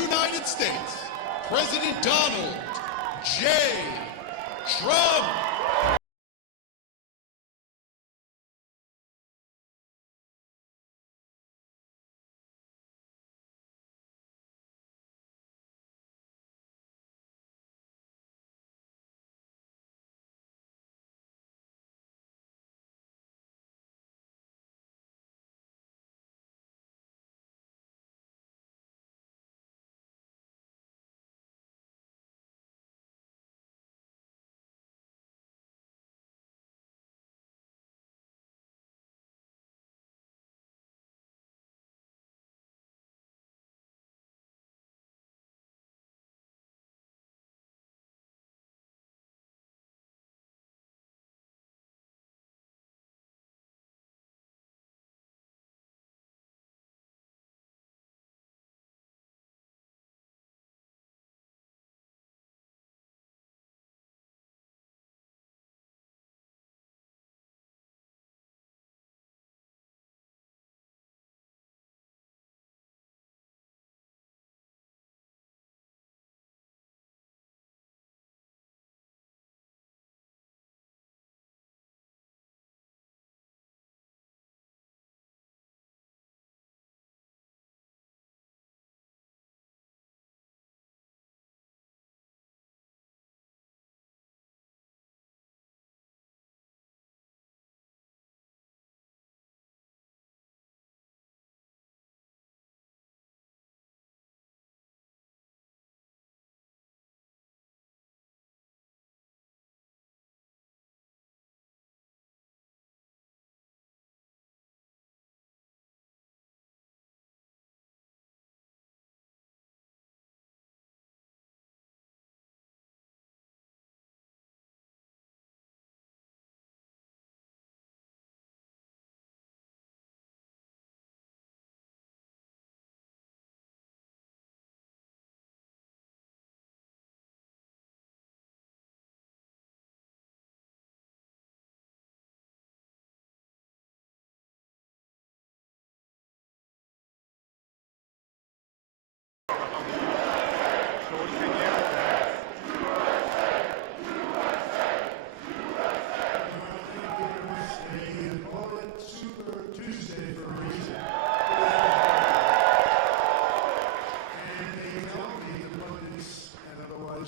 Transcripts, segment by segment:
United States, President Donald J. Trump.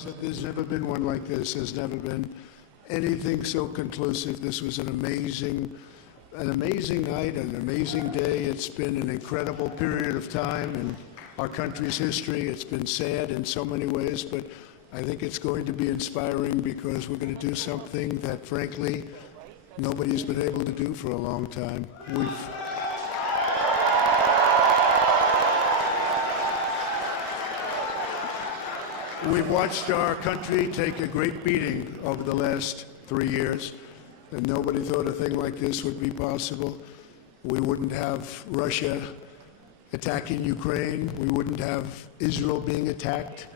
That there's never been one like this. There's never been anything so conclusive. This was an amazing night, an amazing day. It's been an incredible period of time in our country's history. It's been sad in so many ways, but I think it's going to be inspiring because we're going to do something that, frankly, nobody's been able to do for a long time. We've watched our country take a great beating over the last 3 years, and nobody thought a thing like this would be possible. We wouldn't have Russia attacking Ukraine. We wouldn't have Israel being attacked.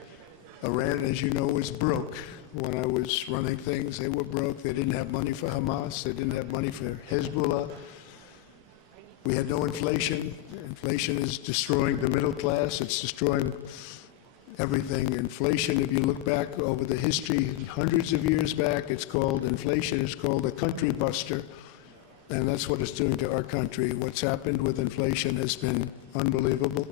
Iran, as you know, was broke. When I was running things, they were broke. They didn't have money for Hamas. They didn't have money for Hezbollah. We had no inflation. Inflation is destroying the middle class. It's destroying everything. Inflation, if you look back over the history, hundreds of years back, inflation is called a country buster, and that's what it's doing to our country. What's happened with inflation has been unbelievable.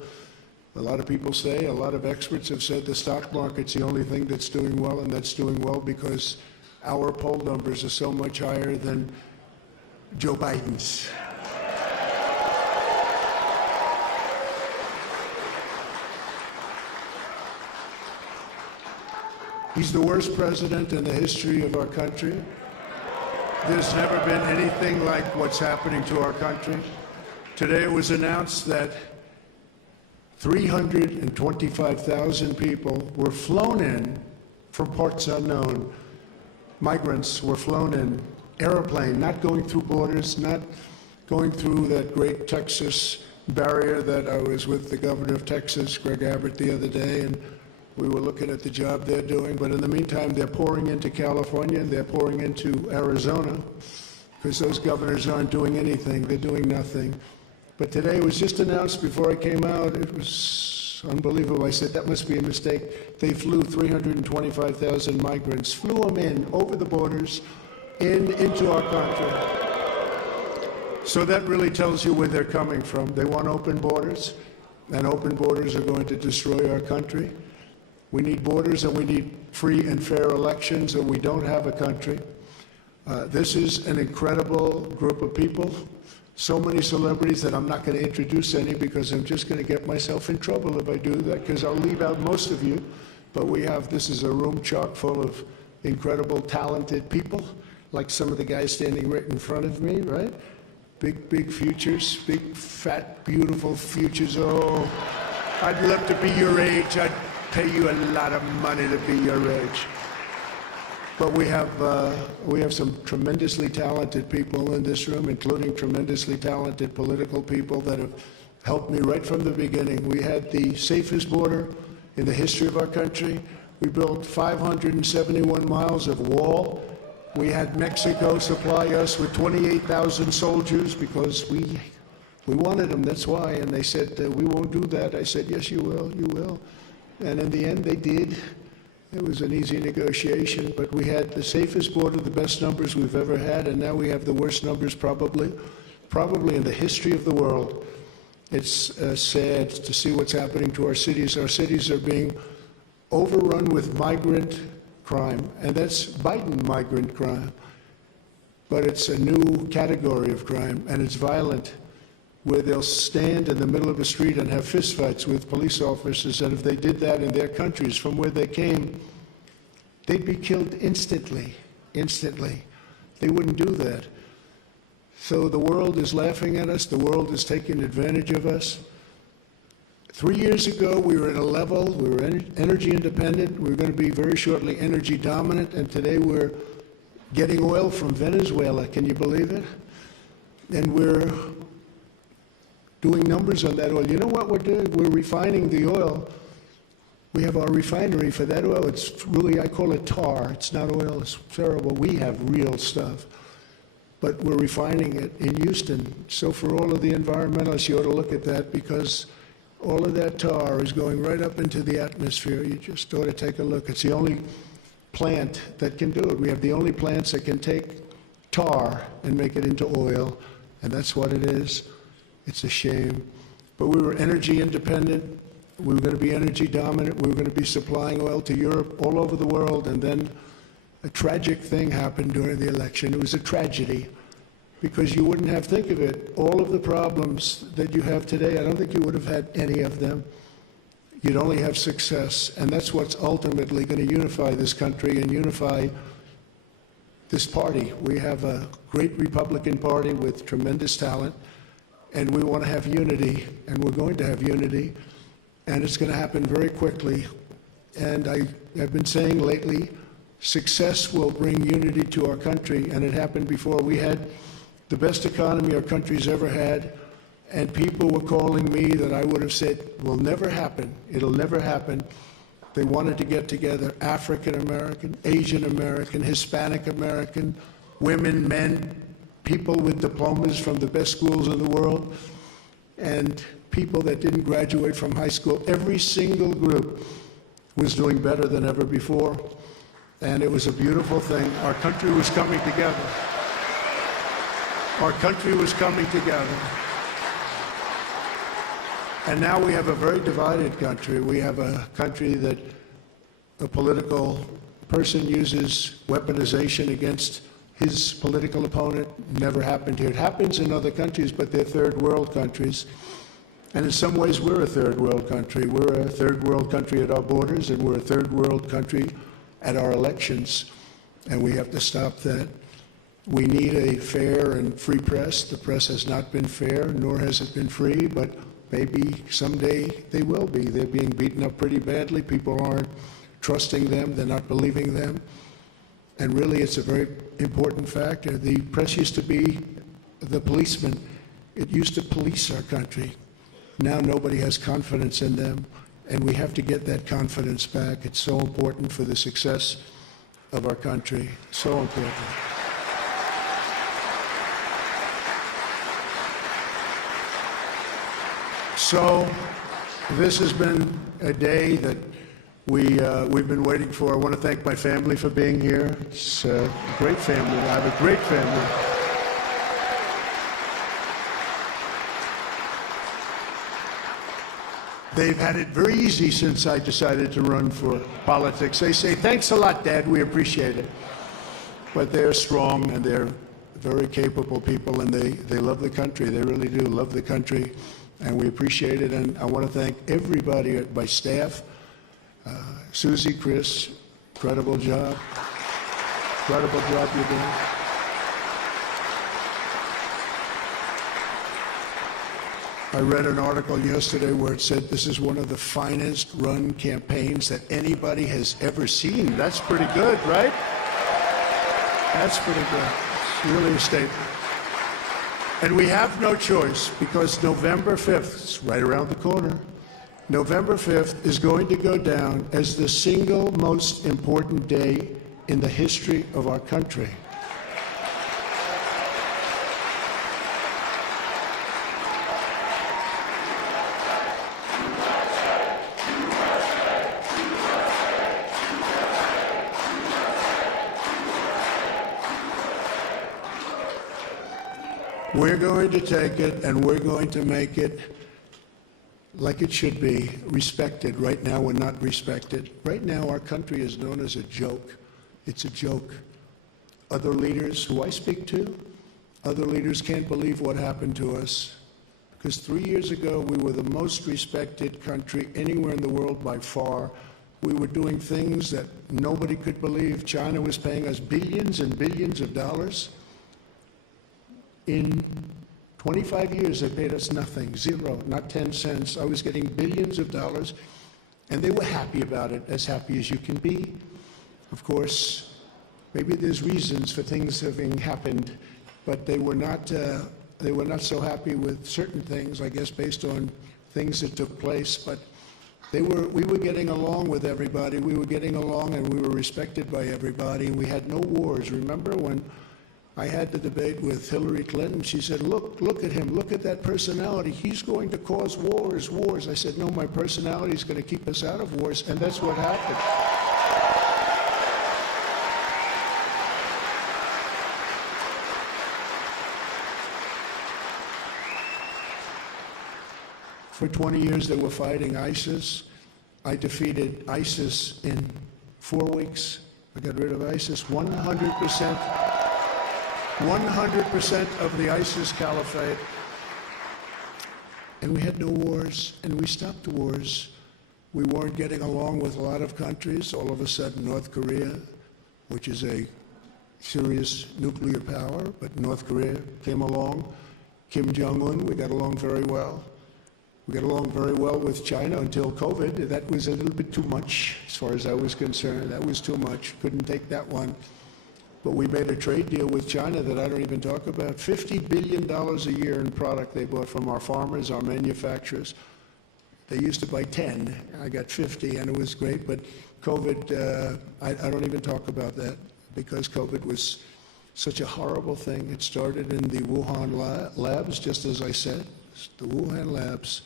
A lot of people say, a lot of experts have said the stock market's the only thing that's doing well, and that's doing well because our poll numbers are so much higher than Joe Biden's. He's the worst president in the history of our country. There's never been anything like what's happening to our country. Today it was announced that 325,000 people were flown in from parts unknown. Migrants were flown in, airplane, not going through borders, not going through that great Texas barrier that I was with the governor of Texas, Greg Abbott, the other day, and we were looking at the job they're doing. But in the meantime, they're pouring into California, they're pouring into Arizona, because those governors aren't doing anything. They're doing nothing. But today it was just announced before I came out, it was It's unbelievable. I said, that must be a mistake. They flew 325,000 migrants, flew them in over the borders, into our country. So that really tells you where they're coming from. They want open borders, and open borders are going to destroy our country. We need borders, and we need free and fair elections, or we don't have a country. This is an incredible group of people. So many celebrities that I'm not going to introduce any because I'm just going to get myself in trouble if I do that, because I'll leave out most of you. But this is a room chock full of incredible, talented people, like some of the guys standing right in front of me, right? Big futures, big, fat, beautiful futures. Oh, I'd love to be your age. I'd pay you a lot of money to be your age. But we have some tremendously talented people in this room, including tremendously talented political people that have helped me right from the beginning. We had the safest border in the history of our country. We built 571 miles of wall. We had Mexico supply us with 28,000 soldiers because we wanted them, that's why. And they said, we won't do that. I said, yes, you will, you will. And in the end, they did. It was an easy negotiation, but we had the safest border, the best numbers we've ever had, and now we have the worst numbers probably in the history of the world. It's sad to see what's happening to our cities. Our cities are being overrun with migrant crime, and that's Biden migrant crime. But it's a new category of crime, and it's violent, where they'll stand in the middle of a street and have fistfights with police officers, and if they did that in their countries from where they came, they'd be killed instantly. They wouldn't do that. So the world is laughing at us. The world is taking advantage of us. 3 years ago, we were at a level, we were energy independent. We were going to be very shortly energy dominant, and today we're getting oil from Venezuela. Can you believe it? And we're doing numbers on that oil. You know what we're doing? We're refining the oil. We have our refinery for that oil. It's really, I call it tar. It's not oil. It's terrible. We have real stuff. But we're refining it in Houston. So for all of the environmentalists, you ought to look at that, because all of that tar is going right up into the atmosphere. You just ought to take a look. It's the only plant that can do it. We have the only plants that can take tar and make it into oil, and that's what it is. It's a shame. But we were energy independent. We were going to be energy dominant. We were going to be supplying oil to Europe, all over the world. And then a tragic thing happened during the election. It was a tragedy, because you wouldn't have, think of it, all of the problems that you have today, I don't think you would have had any of them. You'd only have success. And that's what's ultimately going to unify this country and unify this party. We have a great Republican Party with tremendous talent. And we want to have unity, and we're going to have unity, and it's going to happen very quickly. And I have been saying lately, success will bring unity to our country, and it happened before. We had the best economy our country's ever had, and people were calling me that I would have said will never happen. It'll never happen. They wanted to get together, African American, Asian American, Hispanic American, women, men, people with diplomas from the best schools in the world, and people that didn't graduate from high school. Every single group was doing better than ever before, and it was a beautiful thing. Our country was coming together. Our country was coming together. And now we have a very divided country. We have a country that a political person uses weaponization against his political opponent. Never happened here. It happens in other countries, but they're third world countries. And in some ways, we're a third world country. We're a third world country at our borders, and we're a third world country at our elections. And we have to stop that. We need a fair and free press. The press has not been fair, nor has it been free, but maybe someday they will be. They're being beaten up pretty badly. People aren't trusting them. They're not believing them. And really, it's a very important factor. The press used to be the policeman. It used to police our country. Now nobody has confidence in them, and we have to get that confidence back. It's so important for the success of our country. So important. So This has been a day that we've been waiting for. I want to thank my family for being here. It's a great family. I have a great family. They've had it very easy since I decided to run for politics. They say, "Thanks a lot, Dad. We appreciate it." But they're strong and they're very capable people, and they love the country. They really do love the country, and we appreciate it. And I want to thank everybody at my staff. Susie, Chris, incredible job. Incredible job you're doing. I read an article yesterday where it said this is one of the finest run campaigns that anybody has ever seen. That's pretty good, right? That's pretty good. It's really a statement. And we have no choice because November 5th is right around the corner. November 5th is going to go down as the single most important day in the history of our country. We're going to take it and we're going to make it like it should be, respected. Right now, we're not respected. Right now, our country is known as a joke. It's a joke. Other leaders who I speak to, other leaders can't believe what happened to us. Because 3 years ago, we were the most respected country anywhere in the world by far. We were doing things that nobody could believe. China was paying us billions and billions of dollars. In 25 years, they paid us nothing, zero, not 10 cents. I was getting billions of dollars, and they were happy about it, as happy as you can be. Of course, maybe there's reasons for things having happened, but they were not so happy with certain things, I guess, based on things that took place. But we were getting along with everybody. We were getting along, and we were respected by everybody, and we had no wars. Remember when I had the debate with Hillary Clinton? She said, look at him, look at that personality. He's going to cause wars. I said, no, my personality is going to keep us out of wars, and that's what happened. For 20 years, they were fighting ISIS. I defeated ISIS in 4 weeks. I got rid of ISIS 100%. 100% of the ISIS caliphate. And we had no wars, and we stopped the wars. We weren't getting along with a lot of countries. All of a sudden, North Korea, which is a serious nuclear power, but North Korea came along. Kim Jong-un, we got along very well. We got along very well with China until COVID. That was a little bit too much, as far as I was concerned. That was too much. Couldn't take that one. But we made a trade deal with China that I don't even talk about. $50 billion a year in product they bought from our farmers, our manufacturers. They used to buy 10. I got 50, and it was great. But COVID, I don't even talk about that because COVID was such a horrible thing. It started in the Wuhan labs, just as I said, the Wuhan labs.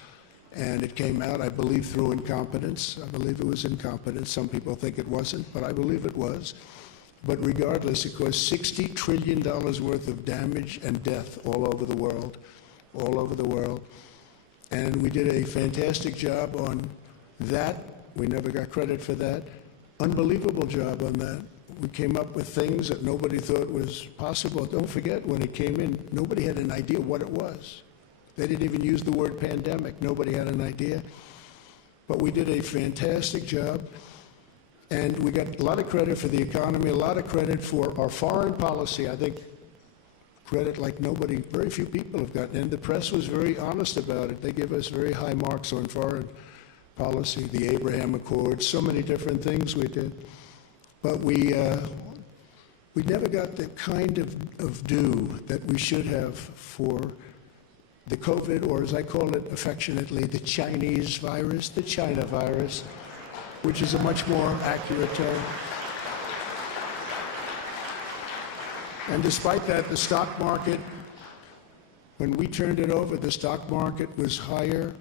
And it came out, I believe, through incompetence. I believe it was incompetence. Some people think it wasn't, but I believe it was. But regardless, it caused $60 trillion worth of damage and death all over the world, all over the world. And we did a fantastic job on that. We never got credit for that. Unbelievable job on that. We came up with things that nobody thought was possible. Don't forget, when it came in, nobody had an idea what it was. They didn't even use the word pandemic. Nobody had an idea. But we did a fantastic job. And we got a lot of credit for the economy, a lot of credit for our foreign policy. I think credit like nobody, very few people have gotten. And the press was very honest about it. They give us very high marks on foreign policy, the Abraham Accords, so many different things we did. But we never got the kind of due that we should have for the COVID, or as I call it affectionately, the Chinese virus, the China virus, which is a much more accurate term. And despite that, the stock market, when we turned it over, the stock market was higher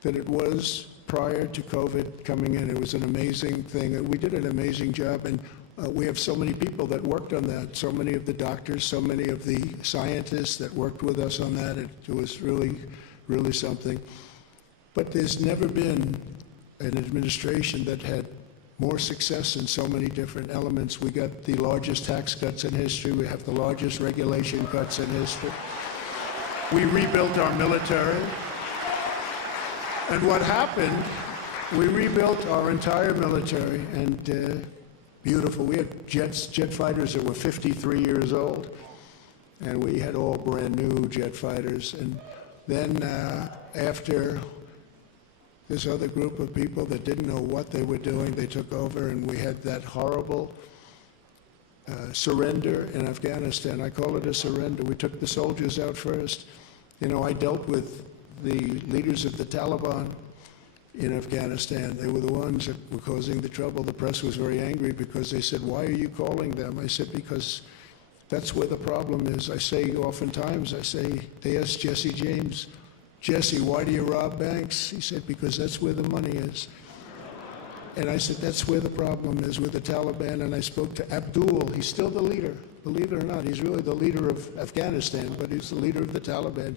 than it was prior to COVID coming in. It was an amazing thing, and we did an amazing job, and we have so many people that worked on that, so many of the doctors, so many of the scientists that worked with us on that. It was really, really something. But there's never been an administration that had more success in so many different elements. We got the largest tax cuts in history. We have the largest regulation cuts in history. We rebuilt our military. And what happened, we rebuilt our entire military, and beautiful. We had jet fighters that were 53 years old, and we had all brand new jet fighters. And then after this other group of people that didn't know what they were doing, they took over, and we had that horrible surrender in Afghanistan. I call it a surrender. We took the soldiers out first. You know, I dealt with the leaders of the Taliban in Afghanistan. They were the ones that were causing the trouble. The press was very angry because they said, "Why are you calling them?" I said, "Because that's where the problem is." I say oftentimes, they asked Jesse James, "Jesse, why do you rob banks?" He said, "Because that's where the money is." And I said, that's where the problem is with the Taliban. And I spoke to Abdul. He's still the leader. Believe it or not, he's really the leader of Afghanistan, but he's the leader of the Taliban,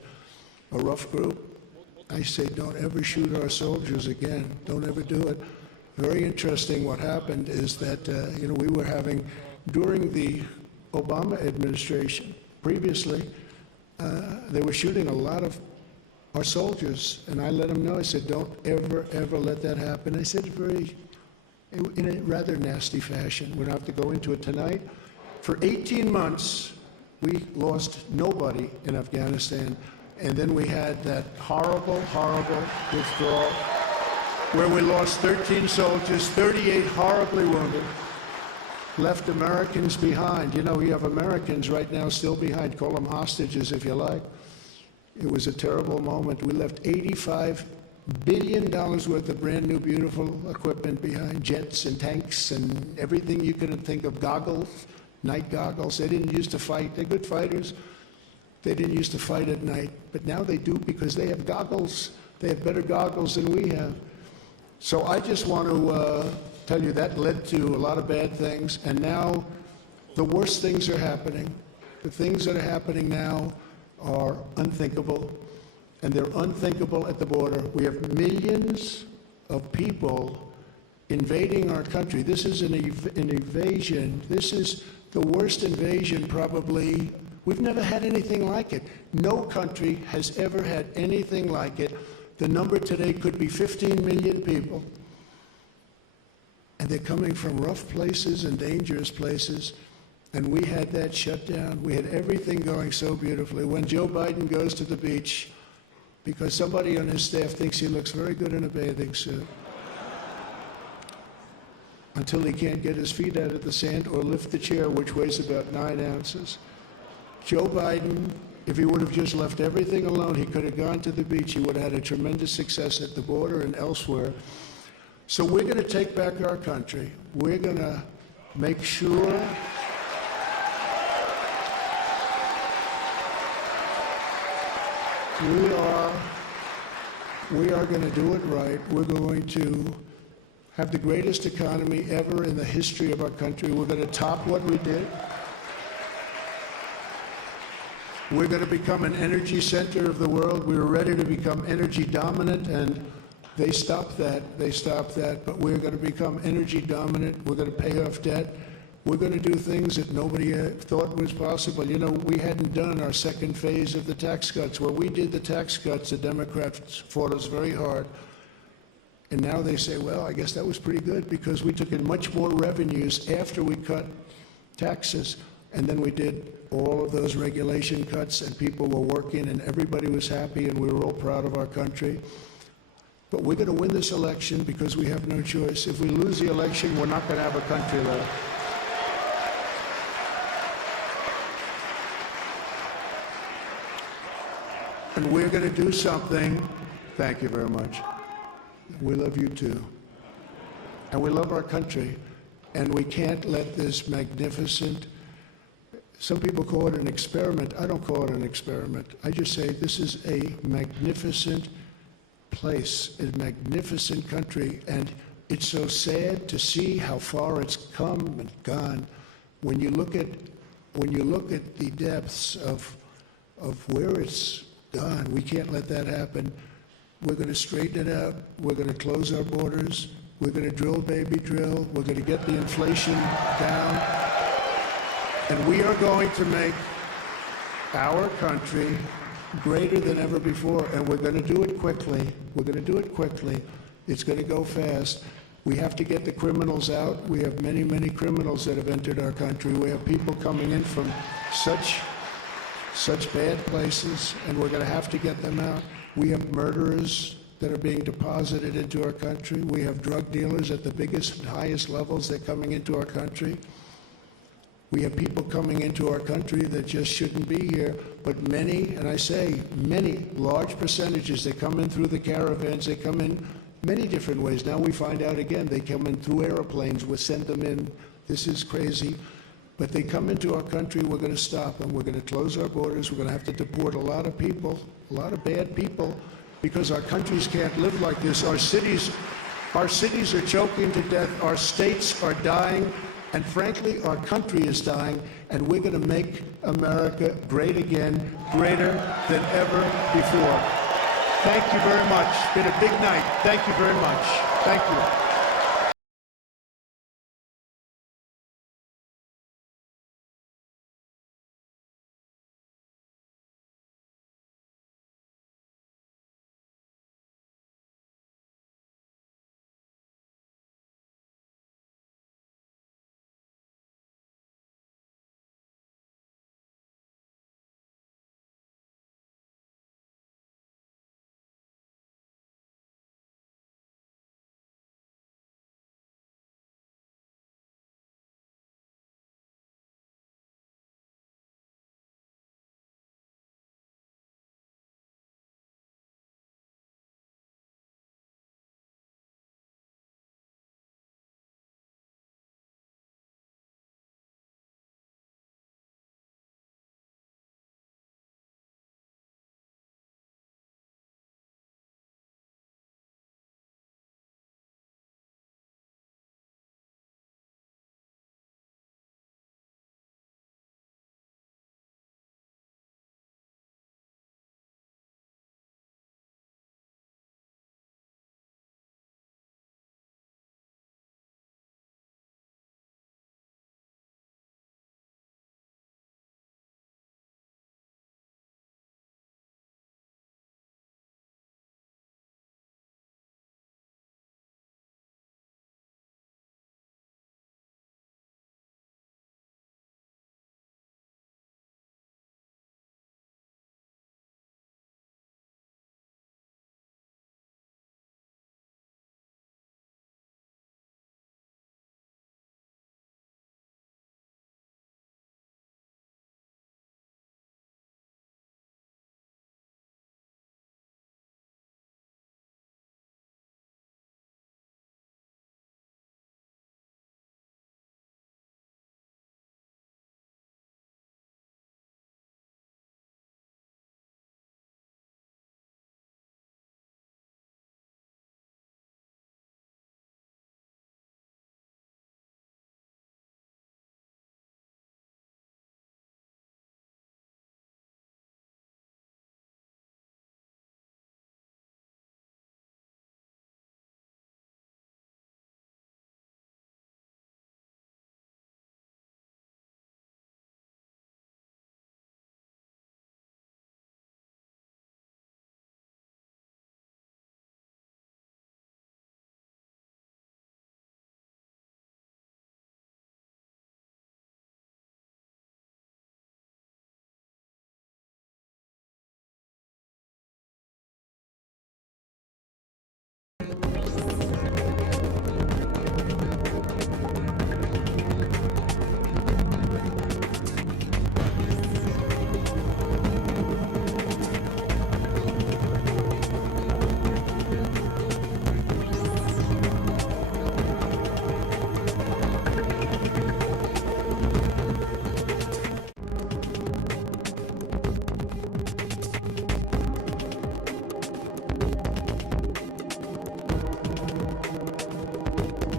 a rough group. I say, don't ever shoot our soldiers again. Don't ever do it. Very interesting what happened is that, we were having, during the Obama administration, previously, they were shooting a lot of our soldiers, and I let them know. I said, don't ever, ever let that happen. I said in a rather nasty fashion. We don't have to go into it tonight. For 18 months, we lost nobody in Afghanistan. And then we had that horrible, horrible withdrawal where we lost 13 soldiers, 38 horribly wounded, left Americans behind. You know, we have Americans right now still behind. Call them hostages if you like. It was a terrible moment. We left $85 billion worth of brand new, beautiful equipment behind, jets and tanks and everything you could think of, goggles, night goggles. They didn't used to fight. They're good fighters. They didn't used to fight at night, but now they do because they have goggles. They have better goggles than we have. So I just want to tell you that led to a lot of bad things, and now the worst things are happening. The things that are happening now are unthinkable, and they're unthinkable at the border. We have millions of people invading our country. This is an invasion. This is the worst invasion probably. We've never had anything like it. No country has ever had anything like it. The number today could be 15 million people. And they're coming from rough places and dangerous places. And we had that shut down. We had everything going so beautifully. When Joe Biden goes to the beach, because somebody on his staff thinks he looks very good in a bathing suit, until he can't get his feet out of the sand or lift the chair, which weighs about 9 ounces. Joe Biden, if he would have just left everything alone, he could have gone to the beach. He would have had a tremendous success at the border and elsewhere. So we're going to take back our country. We're going to make sure we are going to do it right. We're going to have the greatest economy ever in the history of our country. We're going to top what we did. We're going to become an energy center of the world. We were ready to become energy dominant, and they stopped that. They stopped that. But we're going to become energy dominant. We're going to pay off debt. We're going to do things that nobody thought was possible. You know, we hadn't done our second phase of the tax cuts. When we did the tax cuts, the Democrats fought us very hard. And now they say, well, I guess that was pretty good because we took in much more revenues after we cut taxes. And then we did all of those regulation cuts, and people were working, and everybody was happy, and we were all proud of our country. But we're going to win this election because we have no choice. If we lose the election, we're not going to have a country left. And we're going to do something. Thank you very much. We love you too. And we love our country. And we can't let this magnificent, some people call it an experiment. I don't call it an experiment. I just say this is a magnificent place, a magnificent country, and it's so sad to see how far it's come and gone. When you look at the depths of where it's gone, we can't let that happen. We're going to straighten it out. We're going to close our borders. We're going to drill, baby, drill. We're going to get the inflation down. And we are going to make our country greater than ever before. And we're going to do it quickly. We're going to do it quickly. It's going to go fast. We have to get the criminals out. We have many, many criminals that have entered our country. We have people coming in from such bad places, and we're going to have to get them out. We have murderers that are being deposited into our country. We have drug dealers at the biggest and highest levels. They're coming into our country. We have people coming into our country that just shouldn't be here. But many, and I say many, large percentages, they come in through the caravans. They come in many different ways. Now we find out again, they come in through airplanes. We send them in. This is crazy. But they come into our country, we're going to stop them. We're going to close our borders. We're going to have to deport a lot of people, a lot of bad people, because our countries can't live like this. Our cities are choking to death. Our states are dying. And frankly, our country is dying. And we're going to make America great again, greater than ever before. Thank you very much. It's been a big night. Thank you very much. Thank you.